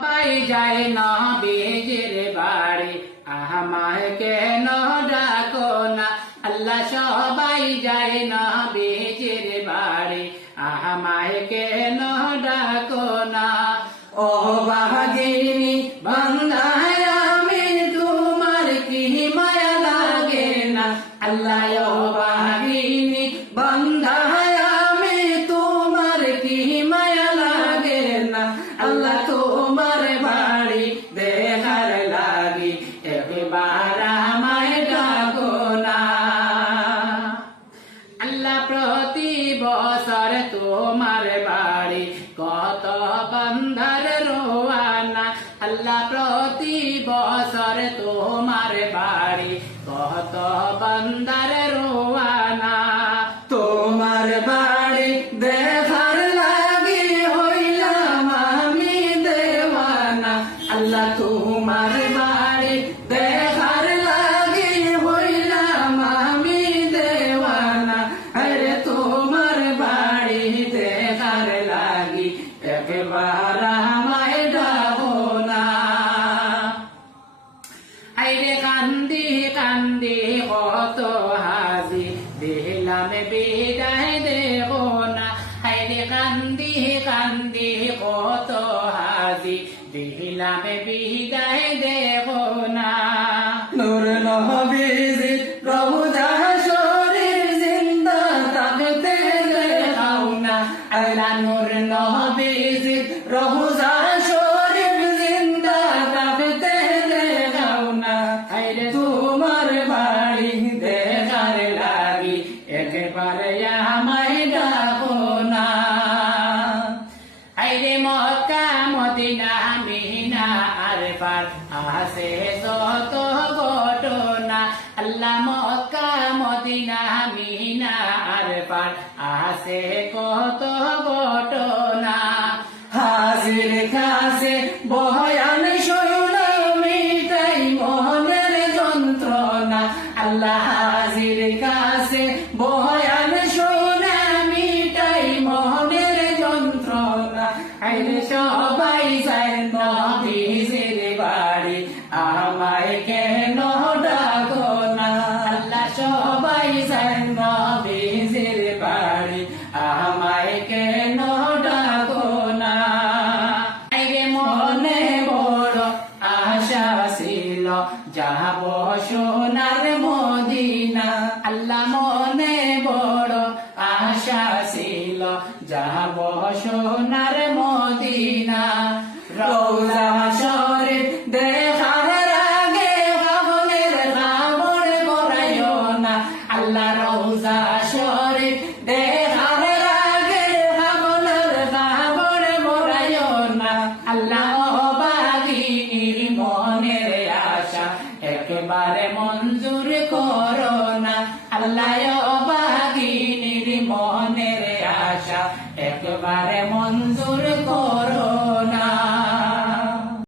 সবাই যায় না বেজের বাড়ি। আমায় কেন ডাকো না? আল্লাহ সবাই যায় না বেজের বাড়ি। আমায় কেন ডাকো না? ও বাহাগিনী বান্দায় আমি তোমার কি মায়া লাগে না? আল্লাহ তোমার বাড়ি। কত বন্ধর রোয়ানা আল্লাহ প্রতি বছর তোমার বাড়ি। কত বন্ধর রোয়ানা একবার কান্দি কান্দি, কত হাজি দিলাম বিদায় দেব না। আইরে কান্দি কান্দি, কত হাজি দিলাম বিদায় দেব না আল্লাহ নূর নবীজি রহুদা শরীর জিন্দা থাকতে দেখাও না। আইরে তোমার বাড়ি দেখার লাগি, একেবারে আমায় ডাকো না। আইরে মক্কা, মদিনা, মিনা আর পার আসে যত ঘটনা আল্লাহ মক্কা মদিনা মিনা আর পার আসে কত ঘটনা আল্লাহ মনে বড় আশা ছিল। যাব সোনার মদিনা। রৌজা শরীফ দেখার আগে ভাবনের ভাবর করাইও না। আল্লাহ রৌজা শরীফ দেখার আগে ভাবনের ভাবর করাইও না। আল্লাহ বাগিনীর মনের আশা, একেবারে মঞ্জুর করো আল্লাহ অবাগিনীর মনের আশা একবারে মঞ্জুর করো।